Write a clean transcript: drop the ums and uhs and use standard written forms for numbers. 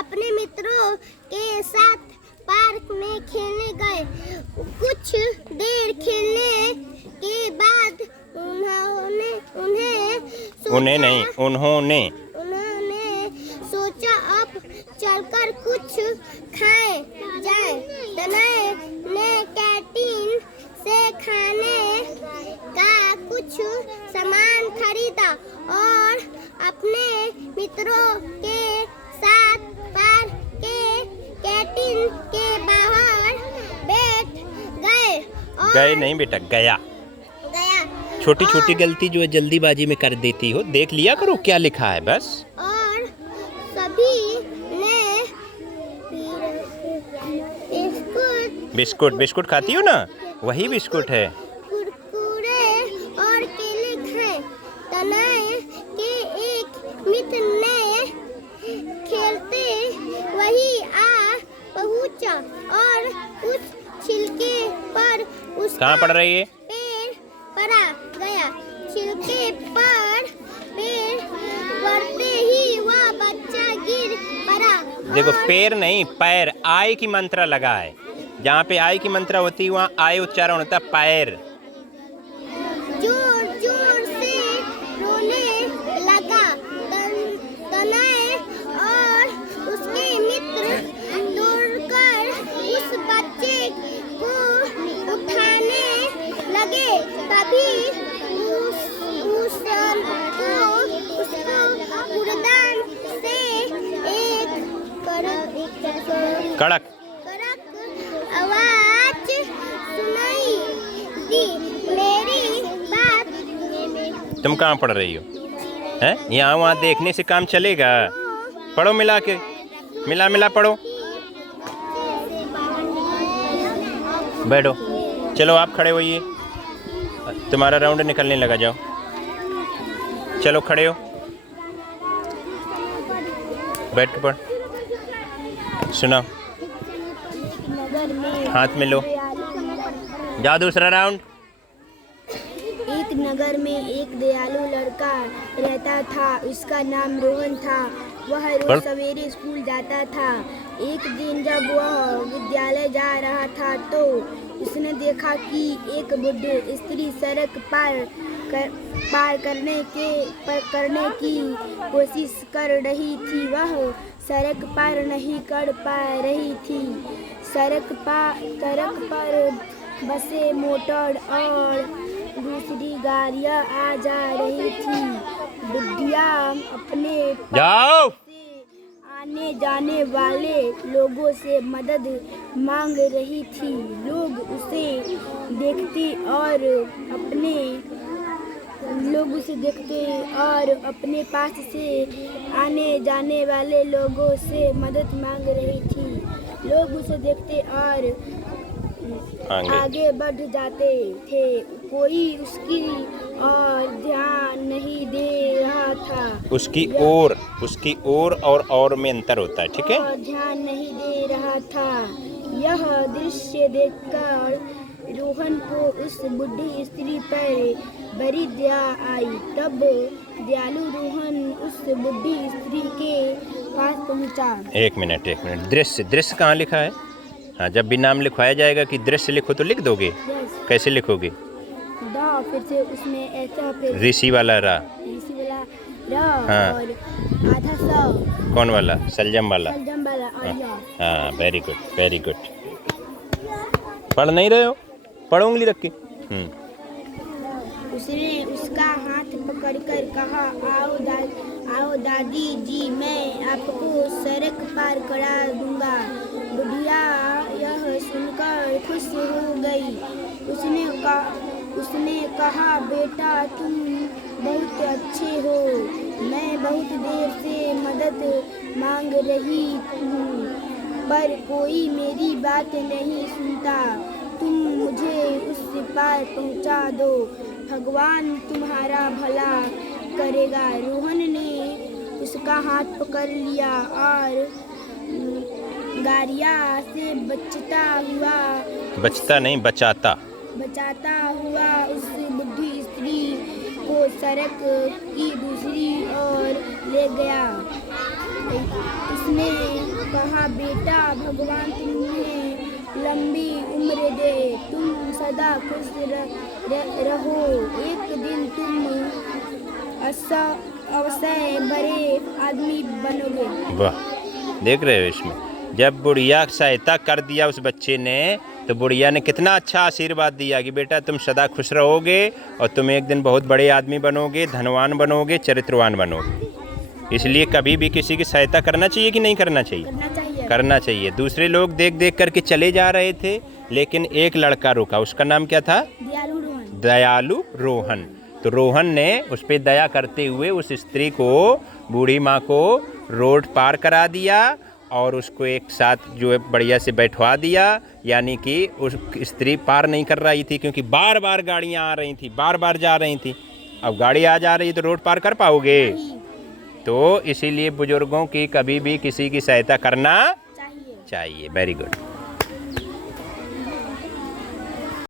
अपने मित्रों के साथ पार्क में खेलने गए। कुछ देर खेलने के बाद उन्होंने सोचा अब चलकर कुछ खाए जाए। तनय ने कैंटीन से खाने का कुछ सामान खरीदा और अपने मित्रों के साथ पार्क के कैंटीन के बाहर बैठ गए। गए नहीं बेटा, गया। छोटी छोटी गलती जो है जल्दीबाजी में कर देती हो, देख लिया करो क्या लिखा है बस। और सभी ने बिस्कुट खाती हो ना, वही बिस्कुट है। कुरकुरे और केले खाए। तनय के एक मित्र ने खेलते वही आ पहुंचा और उस छिलके पर उसका कहाँ पड़ रही है? पैर पड़ा गया। छिलके पर पैर पड़ते ही वह बच्चा गिर पड़ा। देखो पैर नहीं, पैर, आय की मात्रा लगा है। जहाँ पे आय की मात्रा होती है वहाँ आय उच्चारण होता है पैर। जोर जोर से रोने लगा। तनय और उसके मित्र दौड़कर उस बच्चे को उठाने लगे। तभी उसको कूड़ेदान से एक कड़क आवाज सुनाई दी। मेरी बात। तुम कहाँ पढ़ रही हो? हैं? यहाँ वहाँ देखने से काम चलेगा? पढ़ो मिला के, मिला पढ़ो। बैठो, चलो आप खड़े होइए, तुम्हारा राउंड निकलने लगा। जाओ चलो खड़े हो, बैठ के पढ़। सुनाओ, हाथ में लो, जाओ दूसरा राउंड। एक नगर में एक दयालु लड़का रहता था। उसका नाम रोहन था। वह रोज सवेरे स्कूल जाता था। एक दिन जब वह विद्यालय जा रहा था तो उसने देखा कि एक बुढ़ी स्त्री सड़क पार करने की कोशिश कर रही थी। वह सड़क पार नहीं कर पा रही थी। सड़क पर बसें, मोटर और दूसरी गाड़ियां आ जा रही थी। बुढ़िया अपने जाओ आने जाने वाले लोगों से मदद मांग रही थी। लोग उसे देखते और अपने पास से आने जाने वाले लोगों से मदद मांग रही थी। लोग उसे देखते और आगे बढ़ जाते थे। कोई उसकी ओर ध्यान नहीं दे रहा था। उसकी ओर और में अंतर होता है, ठीक है? और ध्यान नहीं दे रहा था। यह दृश्य देखकर रोहन को उस बुढ़ी स्त्री पर बड़ी दया आई। तब दयालु रोहन उस बुढ़ी स्त्री के पास पहुंचा। एक मिनट, दृश्य कहाँ लिखा है? हाँ, जब भी नाम लिखवाया जाएगा कि दृश्य लिखो तो लिख दोगे? कैसे लिखोगे? फिर से उसमें ऐसा ऋषि वाला रा, हाँ। और आधा सा कौन वाला? सलजम वाला। हाँ, वेरी गुड। पढ़ नहीं रहे हो? पढ़ो उंगली रख के। उसने उसका हाथ पकड़कर कहा, आओ दादी जी, मैं आपको सड़क पार करा दूंगा। बुढ़िया यह सुनकर खुश हो गई। उसने कहा, बेटा तुम बहुत अच्छे हो। मैं बहुत देर से मदद मांग रही हूँ पर कोई मेरी बात नहीं सुनता। तुम मुझे उस पार पहुँचा दो। भगवान तुम्हारा भला करेगा। रोहन ने उसका हाथ पकड़ लिया और गाड़ियाँ से बचाता हुआ उस बुढ़ी स्त्री को सड़क की दूसरी ओर ले गया। उसने कहा, बेटा भगवान तुम्हें लंबी उम्र दे, तुम सदा खुश रहो, एक दिन तुम अवश्य बड़े आदमी बनोगे। वाह, देख रहे हो इसमें जब बुढ़िया सहायता कर दिया उस बच्चे ने तो बुढ़िया ने कितना अच्छा आशीर्वाद दिया कि बेटा तुम सदा खुश रहोगे और तुम एक दिन बहुत बड़े आदमी बनोगे, धनवान बनोगे, चरित्रवान बनोगे। इसलिए कभी भी किसी की सहायता करना चाहिए कि नहीं करना चाहिए? करना चाहिए। करना चाहिए। दूसरे लोग देख देख करके चले जा रहे थे, लेकिन एक लड़का रुका, उसका नाम क्या था? दयालु रोहन। दयालु रोहन। तो रोहन ने उस पर दया करते हुए उस स्त्री को, बूढ़ी माँ को रोड पार करा दिया और उसको एक साथ जो है बढ़िया से बैठवा दिया। यानी कि उस स्त्री पार नहीं कर रही थी क्योंकि बार बार गाड़ियाँ आ रही थी, बार बार जा रही थी। अब गाड़ी आ जा रही तो रोड पार कर पाओगे? तो इसीलिए बुजुर्गों की कभी भी किसी की सहायता करना चाहिए। Very good.